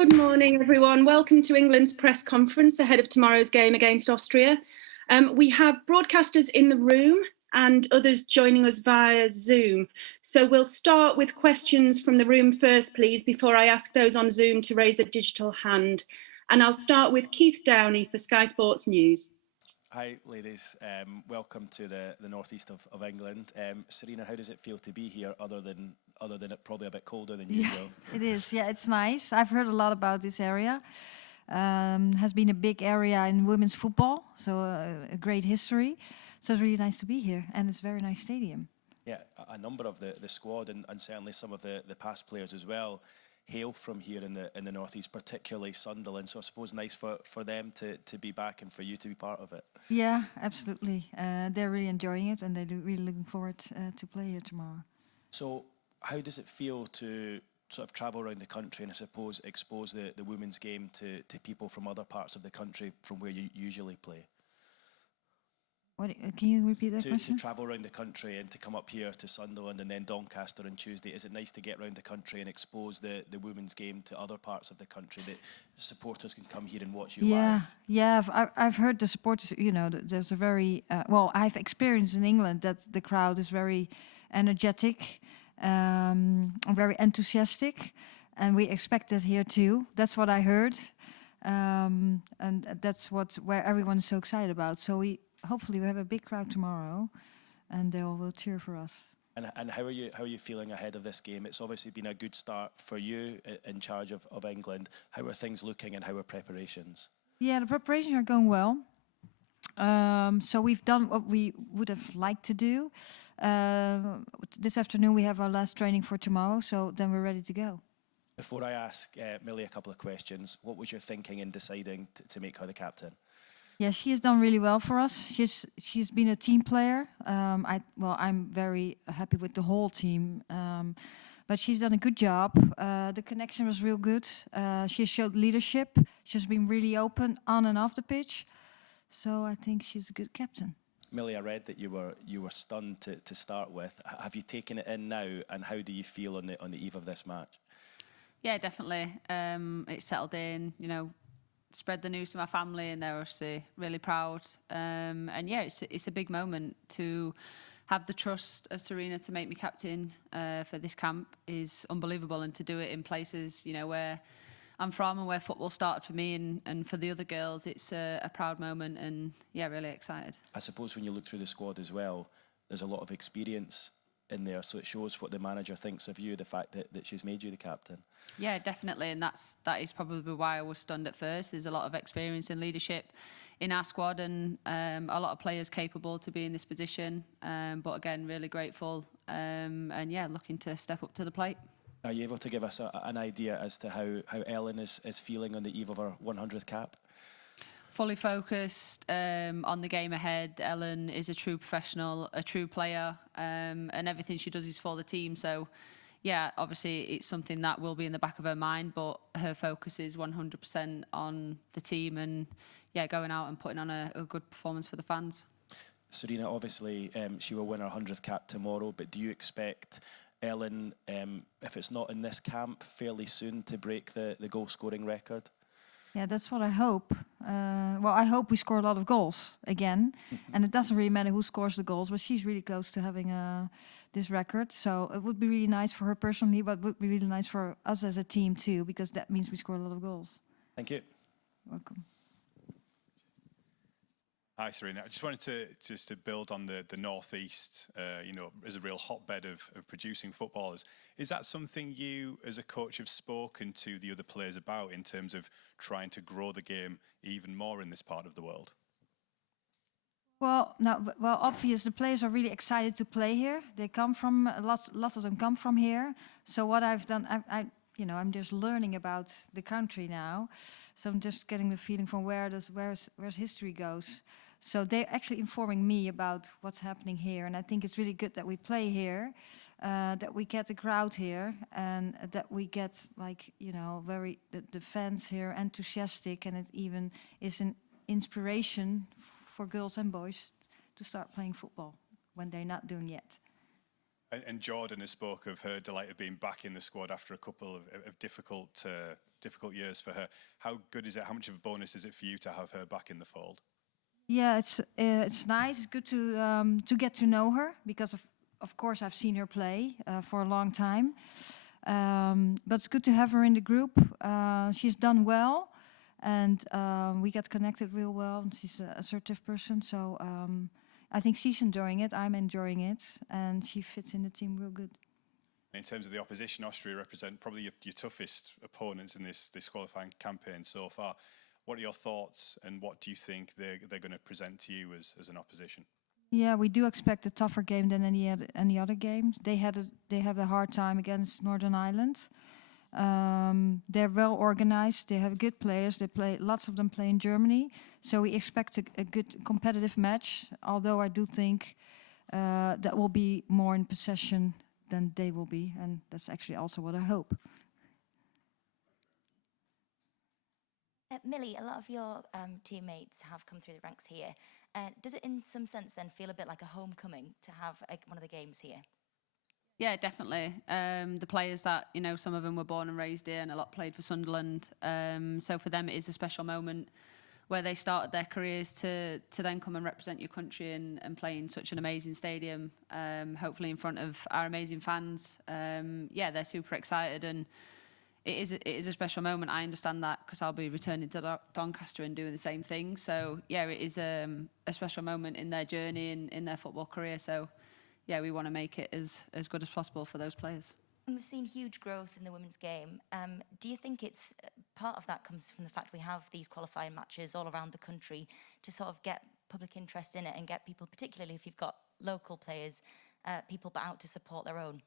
Good morning, everyone. Welcome to England's press conference ahead of tomorrow's game against Austria. We have broadcasters in the room and others joining us via Zoom. So we'll start with questions from the room first, please, before I ask those on Zoom to raise a digital hand. And I'll start with Keith Downey for Sky Sports News. Hi, ladies. Welcome to the northeast of England. Sarina, how does it feel to be here, other than it probably a bit colder than usual? It is. Yeah, it's nice. I've heard a lot about this area. Has been a big area in women's football, so a great history. So it's really nice to be here, and it's a very nice stadium. Yeah, a number of the squad and certainly some of the past players as well hail from here in the northeast, particularly Sunderland. So I suppose nice for them to be back and for you to be part of it. Yeah, absolutely. They're really enjoying it, and they're really looking forward to play here tomorrow. So how does it feel to sort of travel around the country and I suppose expose the women's game to people from other parts of the country from where you usually play? Can you repeat that question? To travel around the country and to come up here to Sunderland and then Doncaster on Tuesday, is it nice to get around the country and expose the women's game to other parts of the country that supporters can come here and watch you live? Yeah, I've heard the supporters, there's a very, I've experienced in England that the crowd is very energetic, very enthusiastic, and we expect that here too. That's what I heard, and that's where everyone's so excited about. So hopefully we have a big crowd tomorrow, and they all will cheer for us. And how are you feeling ahead of this game? It's obviously been a good start for you in charge of England. How are things looking and how are preparations? Yeah, the preparations are going well. So we've done what we would have liked to do. This afternoon we have our last training for tomorrow, so then we're ready to go. Before I ask Millie a couple of questions, what was your thinking in deciding to make her the captain? Yeah, she has done really well for us. She's been a team player. I'm very happy with the whole team. But she's done a good job. The connection was real good. She showed leadership. She's been really open on and off the pitch. So I think she's a good captain. Millie, I read that you were stunned to start with. Have you taken it in now, and how do you feel on the eve of this match? Yeah, definitely. It settled in. Spread the news to my family, and they're obviously really proud. And yeah, it's a big moment to have the trust of Sarina to make me captain for this camp is unbelievable, and to do it in places where I'm from and where football started for me and for the other girls, it's a proud moment, and yeah, really excited. I suppose when you look through the squad as well, there's a lot of experience in there, so it shows what the manager thinks of you, the fact that she's made you the captain. Yeah, definitely, and that is probably why I was stunned at first. There's a lot of experience and leadership in our squad, and a lot of players capable to be in this position. But again, really grateful, and yeah, looking to step up to the plate. Are you able to give us an idea as to how Ellen is feeling on the eve of her 100th cap? Fully focused on the game ahead. Ellen is a true professional, a true player, and everything she does is for the team. So, yeah, obviously it's something that will be in the back of her mind, but her focus is 100% on the team and, yeah, going out and putting on a good performance for the fans. Sarina, obviously she will win her 100th cap tomorrow, but do you expect Ellen, if it's not in this camp, fairly soon to break the goal-scoring record? Yeah, that's what I hope. I hope we score a lot of goals again. And it doesn't really matter who scores the goals, but she's really close to having this record. So it would be really nice for her personally, but it would be really nice for us as a team too, because that means we score a lot of goals. Thank you. Welcome. Hi, Sarina. I just wanted to build on the northeast, as a real hotbed of producing footballers. Is that something you, as a coach, have spoken to the other players about in terms of trying to grow the game even more in this part of the world? Well, no. Well, obvious. The players are really excited to play here. They come from lots of them come from here. So what I've done, I'm just learning about the country now. So I'm just getting the feeling from where's history goes. So they're actually informing me about what's happening here, and I think it's really good that we play here, that we get the crowd here, and that we get the fans here enthusiastic, and it even is an inspiration for girls and boys to start playing football when they're not doing yet. And Jordan has spoke of her delight of being back in the squad after a couple of difficult years for her. How good is it? How much of a bonus is it for you to have her back in the fold? Yeah, it's nice. It's good to get to know her because of course I've seen her play for a long time. But it's good to have her in the group. She's done well, and we get connected real well. And she's an assertive person, so I think she's enjoying it. I'm enjoying it, and she fits in the team real good. In terms of the opposition, Austria represent probably your toughest opponents in this qualifying campaign so far. What are your thoughts, and what do you think they're going to present to you as an opposition? Yeah, we do expect a tougher game than any other game. They have a hard time against Northern Ireland. They're well organized. They have good players. Lots of them play in Germany, so we expect a good competitive match. Although I do think that will be more in possession than they will be, and that's actually also what I hope. Millie, a lot of your teammates have come through the ranks here. Does it in some sense then feel a bit like a homecoming to have one of the games here? Yeah, definitely. The players that, some of them were born and raised here and a lot played for Sunderland. So for them, it is a special moment where they started their careers to then come and represent your country and play in such an amazing stadium, hopefully in front of our amazing fans. Yeah, they're super excited, and it is a special moment. I understand that because I'll be returning to Doncaster and doing the same thing. So yeah, it is a special moment in their journey and in their football career. So yeah, we want to make it as good as possible for those players. And we've seen huge growth in the women's game. Do you think it's part of that comes from the fact we have these qualifying matches all around the country to sort of get public interest in it and get people, particularly if you've got local players, people out to support their own?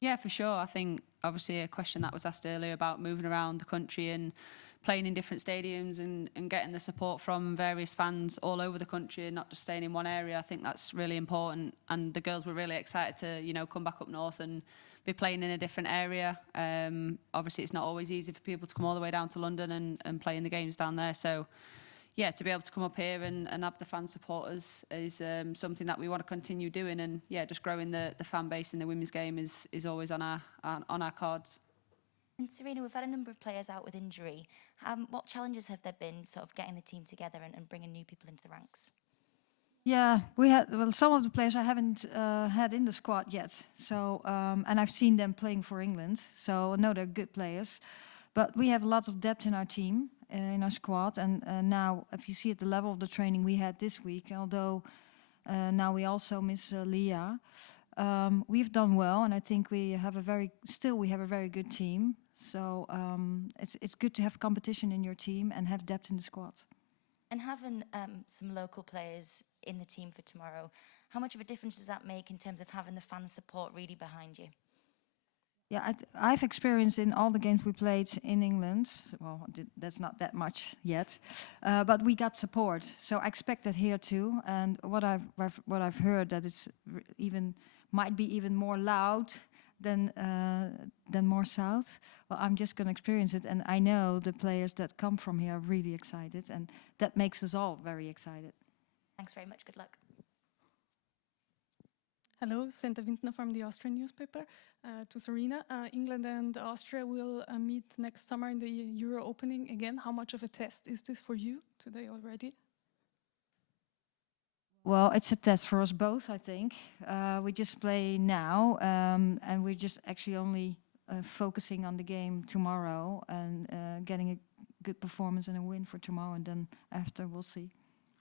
Yeah, for sure. I think obviously a question that was asked earlier about moving around the country and playing in different stadiums and getting the support from various fans all over the country and not just staying in one area. I think that's really important. And the girls were really excited to, come back up north and be playing in a different area. Obviously, it's not always easy for people to come all the way down to London and play in the games down there. So yeah, to be able to come up here and have the fan supporters is something that we want to continue doing. And yeah, just growing the fan base in the women's game is always on our cards. And Sarina, we've had a number of players out with injury. What challenges have there been sort of getting the team together and bringing new people into the ranks? Yeah, we had some of the players I haven't had in the squad yet. So and I've seen them playing for England. So I know they're good players. But we have lots of depth in our team, in our squad. And now, if you see at the level of the training we had this week, although now we also miss Leah, we've done well. And I think we have a very good team. So it's good to have competition in your team and have depth in the squad. And having some local players in the team for tomorrow, how much of a difference does that make in terms of having the fan support really behind you? Yeah, I've experienced in all the games we played in England. Well, that's not that much yet, but we got support. So I expect that here too. And what I've heard that it's might be even more loud than more south. Well, I'm just going to experience it, and I know the players that come from here are really excited, and that makes us all very excited. Thanks very much. Good luck. Hello, Senta Wintner from the Austrian newspaper. To Sarina, England and Austria will meet next summer in the Euro opening again. How much of a test is this for you today already? Well, it's a test for us both, I think. We just play now, and we're just actually only focusing on the game tomorrow and getting a good performance and a win for tomorrow, and then after we'll see.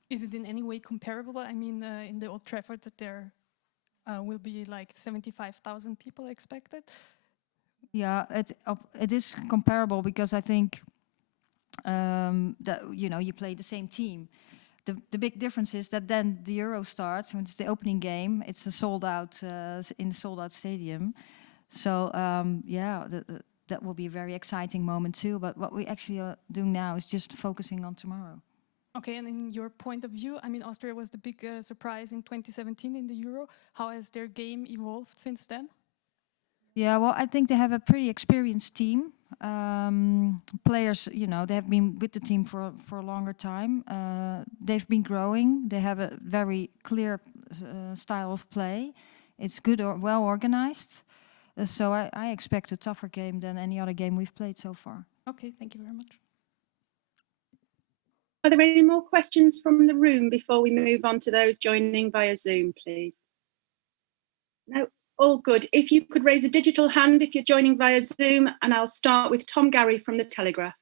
Is it in any way comparable? I mean, in the Old Trafford, that there will be like 75,000 people expected? Yeah, it is comparable because I think that you play the same team. The big difference is that then the Euro starts when it's the opening game. It's a sold out in a sold out stadium. So that will be a very exciting moment too. But what we actually are doing now is just focusing on tomorrow. Okay, and in your point of view, I mean, Austria was the big surprise in 2017 in the Euro. How has their game evolved since then? Yeah, well, I think they have a pretty experienced team. Players, they have been with the team for a longer time. They've been growing. They have a very clear style of play. It's good or well organized. So I expect a tougher game than any other game we've played so far. Okay, thank you very much. Are there any more questions from the room before we move on to those joining via Zoom, please? No, all good. If you could raise a digital hand if you're joining via Zoom, and I'll start with Tom Gary from The Telegraph.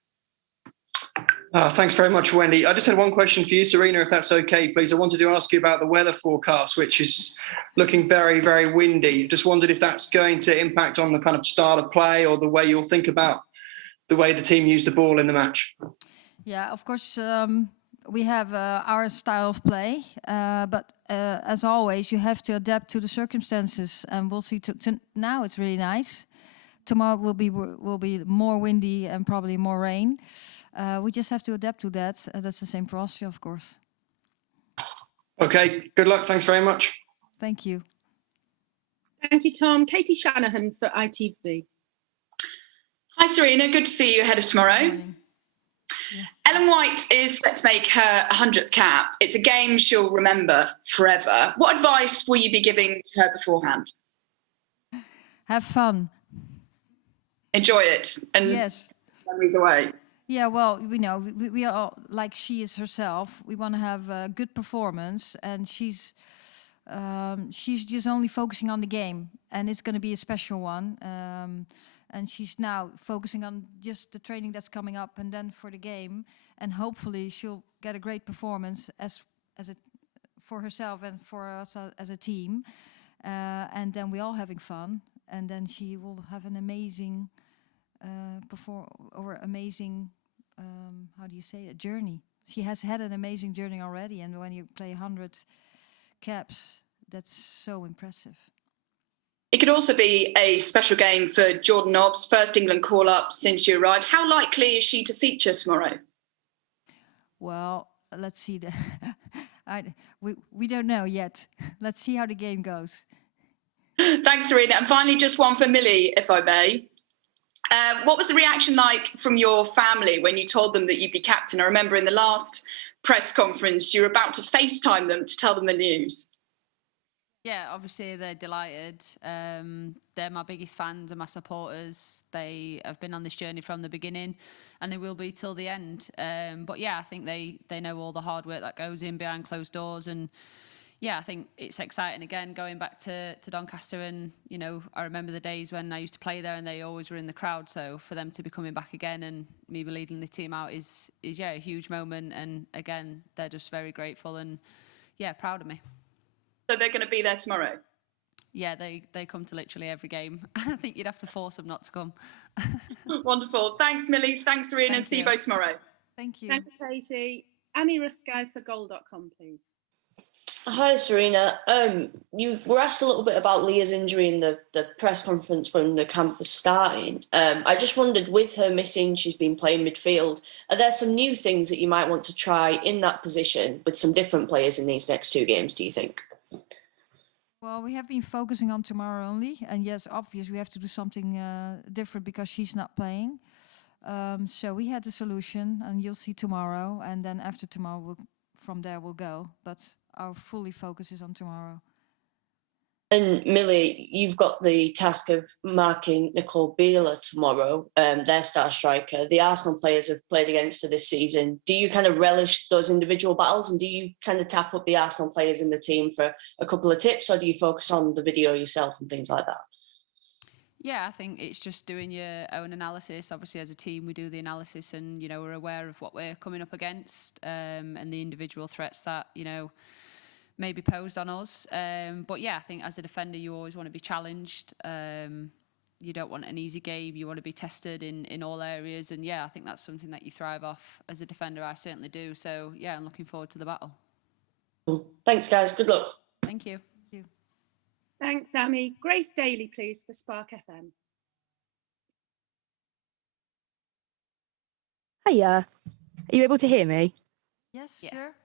Thanks very much, Wendy. I just had one question for you, Sarina, if that's okay, please. I wanted to ask you about the weather forecast, which is looking very, very windy. Just wondered if that's going to impact on the kind of style of play or the way you'll think about the way the team used the ball in the match. Yeah, of course, we have our style of play, but as always, you have to adapt to the circumstances, and we'll see. Now it's really nice. Tomorrow will be more windy and probably more rain. We just have to adapt to that. That's the same for Austria, of course. Okay, good luck. Thanks very much. Thank you. Thank you, Tom. Katie Shanahan for ITV. Hi, Sarina. Good to see you ahead of tomorrow. Ellen White is set to make her 100th cap. It's a game she'll remember forever. What advice will you be giving to her beforehand? Have fun. Enjoy it and yes. Memories away. Yeah, well, we are like she is herself. We want to have a good performance, and she's just only focusing on the game, and it's going to be a special one. And she's now focusing on just the training that's coming up, and then for the game, and hopefully she'll get a great performance for herself and for us as a team. And then we're all having fun, and then she will have an amazing how do you say it, journey. She has had an amazing journey already, and when you play 100 caps, that's so impressive. It could also be a special game for Jordan Nobbs, first England call-up since you arrived. How likely is she to feature tomorrow? Well, let's see. We don't know yet. Let's see how the game goes. Thanks, Sarina. And finally, just one for Millie, if I may. What was the reaction like from your family when you told them that you'd be captain? I remember in the last press conference, you were about to FaceTime them to tell them the news. Yeah, obviously they're delighted. They're my biggest fans and my supporters. They have been on this journey from the beginning, and they will be till the end. But yeah, I think they know all the hard work that goes in behind closed doors, and yeah, I think it's exciting again going back to Doncaster. And I remember the days when I used to play there, and they always were in the crowd. So for them to be coming back again and me leading the team out is a huge moment. And again, they're just very grateful and proud of me. So they're going to be there tomorrow? Yeah, they come to literally every game. I think you'd have to force them not to come. Wonderful. Thanks, Millie. Thanks, Sarina. And see you both tomorrow. Thank you. Thanks, Katie. Amy Ruskay for goal.com, please. Hi, Sarina. You were asked a little bit about Leah's injury in the press conference when the camp was starting. I just wondered, with her missing, she's been playing midfield. Are there some new things that you might want to try in that position with some different players in these next two games, do you think? Well, we have been focusing on tomorrow only. And yes, obviously, we have to do something different because she's not playing. So we had the solution, and you'll see tomorrow. And then after tomorrow, from there we'll go. But our fully focus is on tomorrow. And Millie, you've got the task of marking Nicole Beeler tomorrow, their star striker. The Arsenal players have played against her this season. Do you kind of relish those individual battles, and do you kind of tap up the Arsenal players in the team for a couple of tips, or do you focus on the video yourself and things like that? Yeah, I think it's just doing your own analysis. Obviously, as a team, we do the analysis, and we're aware of what we're coming up against, and the individual threats that may be posed on us. But yeah, I think as a defender, you always want to be challenged. You don't want an easy game. You want to be tested in all areas. And yeah, I think that's something that you thrive off as a defender. I certainly do. So yeah, I'm looking forward to the battle. Cool. Thanks, guys. Good luck. Thank you. Thanks, Amy. Grace Daly, please, for Spark FM. Hiya. Are you able to hear me? Yes, Yeah. sure.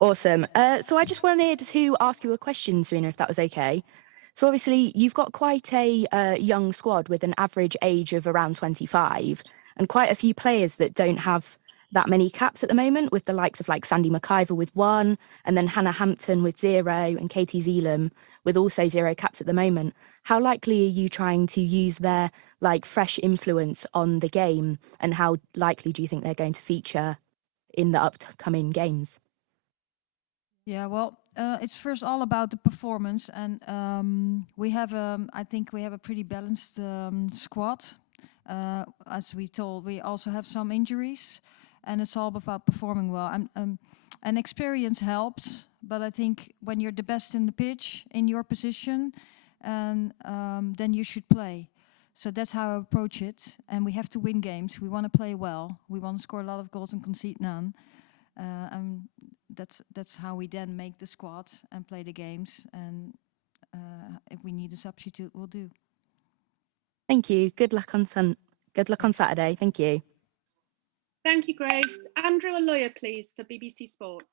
Awesome. So I just wanted to ask you a question, Sarina, if that was okay. So obviously, you've got quite a young squad with an average age of around 25, and quite a few players that don't have that many caps at the moment, with the likes of like Sandy McIver with 1, and then Hannah Hampton with 0, and Katie Zeelam with also 0 caps at the moment. How likely are you trying to use their like fresh influence on the game, and how likely do you think they're going to feature in the upcoming games? Yeah, well, it's first all about the performance, and we have, I think we have a pretty balanced squad. As we told, we also have some injuries, and it's all about performing well. And experience helps, but I think when you're the best in the pitch, in your position, and then you should play. So that's how I approach it, and we have to win games. We want to play well. We want to score a lot of goals and concede none. And that's how we then make the squad and play the games. And if we need a substitute, we'll do. Thank you. Good luck on Saturday. Thank you. Thank you, Grace. Andrew, a lawyer, please, for BBC Sport.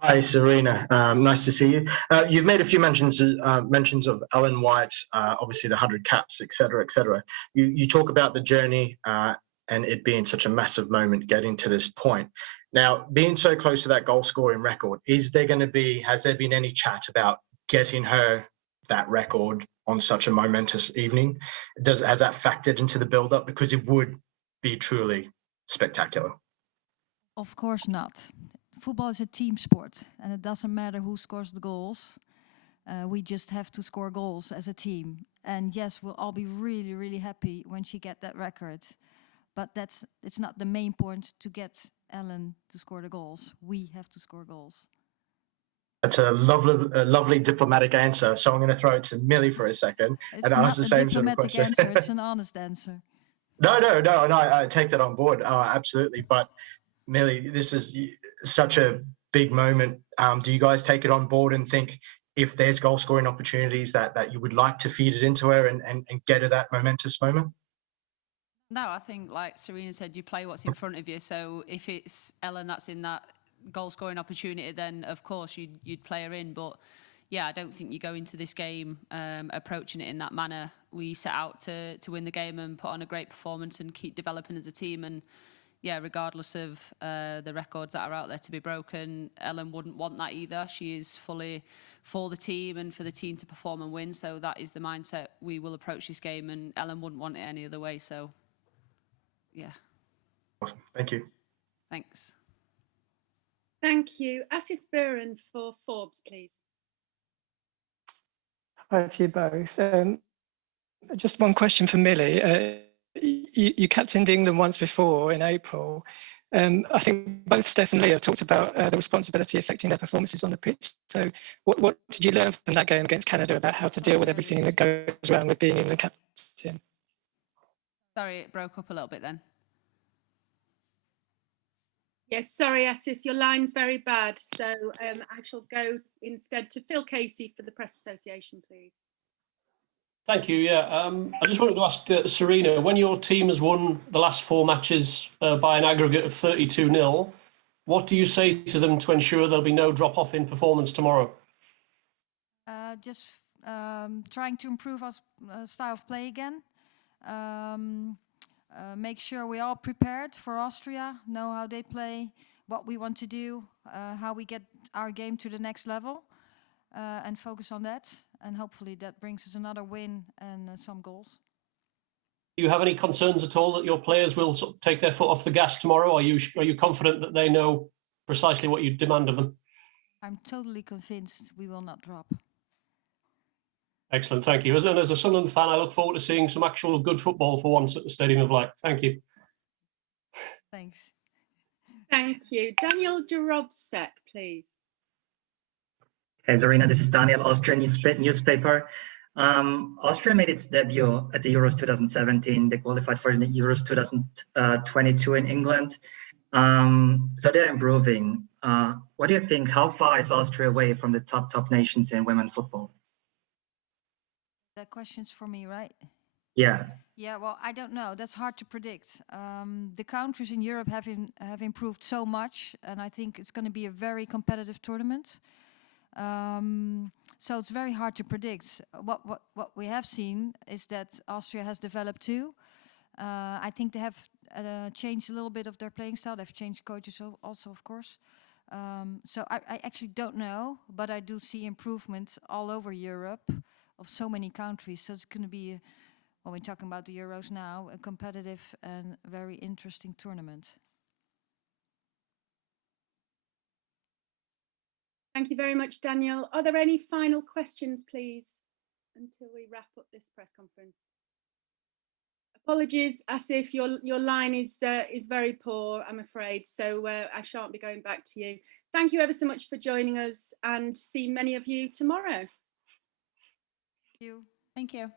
Hi, Sarina. Nice to see you. You've made a few mentions of Ellen White, obviously the 100 caps, etc., etc. You talk about the journey and it being such a massive moment getting to this point. Now, being so close to that goal scoring record, has there been any chat about getting her that record on such a momentous evening? Has that factored into the build-up? Because it would be truly spectacular. Of course not. Football is a team sport, and it doesn't matter who scores the goals. We just have to score goals as a team. And yes, we'll all be really, really happy when she get that record. But it's not the main point to get Ellen to score the goals. We have to score goals. That's a lovely diplomatic answer. So I'm going to throw it to Millie for a second and ask the same sort of question. Answer. It's an honest answer. No. I take that on board. Absolutely. But Millie, this is such a big moment. Do you guys take it on board and think if there's goal scoring opportunities that you would like to feed it into her and get her that momentous moment? No, I think like Sarina said, you play what's in front of you. So if it's Ellen that's in that goal scoring opportunity, then of course you'd play her in. But yeah, I don't think you go into this game approaching it in that manner. We set out to win the game and put on a great performance and keep developing as a team. And yeah, regardless of the records that are out there to be broken, Ellen wouldn't want that either. She is fully for the team and for the team to perform and win. So that is the mindset we will approach this game, and Ellen wouldn't want it any other way. So yeah. Awesome. Thank you. Thanks. Thank you. Asif Buren for Forbes, please. Hi to you both. Just one question for Millie. You captained England once before in April. I think both Steph and Leah talked about the responsibility affecting their performances on the pitch. So what did you learn from that game against Canada about how to deal with everything that goes around with being England captain? Sorry, it broke up a little bit then. Yes, sorry, Asif, your line's very bad. So I shall go instead to Phil Casey for the Press Association, please. Thank you. Yeah, I just wanted to ask Sarina, when your team has won the last 4 matches by an aggregate of 32-0, what do you say to them to ensure there'll be no drop-off in performance tomorrow? Just trying to improve our style of play again. Make sure we're all prepared for Austria, know how they play, what we want to do, how we get our game to the next level, and focus on that. And hopefully that brings us another win and some goals. Do you have any concerns at all that your players will sort of take their foot off the gas tomorrow? Are you confident that they know precisely what you demand of them? I'm totally convinced we will not drop. Excellent, thank you. As a Sunderland fan, I look forward to seeing some actual good football for once at the Stadium of Light. Thank you. Thanks. Thank you. Daniel Jarobsek, please. Hey, Sarina, this is Daniel, Austrian newspaper. Austria made its debut at the Euros 2017. They qualified for the Euros 2022 in England. So they're improving. What do you think? How far is Austria away from the top nations in women's football? That question's for me, right? Yeah. Yeah, well, I don't know. That's hard to predict. The countries in Europe have improved so much, and I think it's going to be a very competitive tournament. So it's very hard to predict. What we have seen is that Austria has developed too. I think they have changed a little bit of their playing style. They've changed coaches also, of course. So I actually don't know, but I do see improvements all over Europe of so many countries. So it's going to be, when we're talking about the Euros now, a competitive and very interesting tournament. Thank you very much, Daniel. Are there any final questions, please, until we wrap up this press conference? Apologies, Asif, your line is very poor, I'm afraid, so I shan't be going back to you. Thank you ever so much for joining us, and see many of you tomorrow. Thank you. Thank you.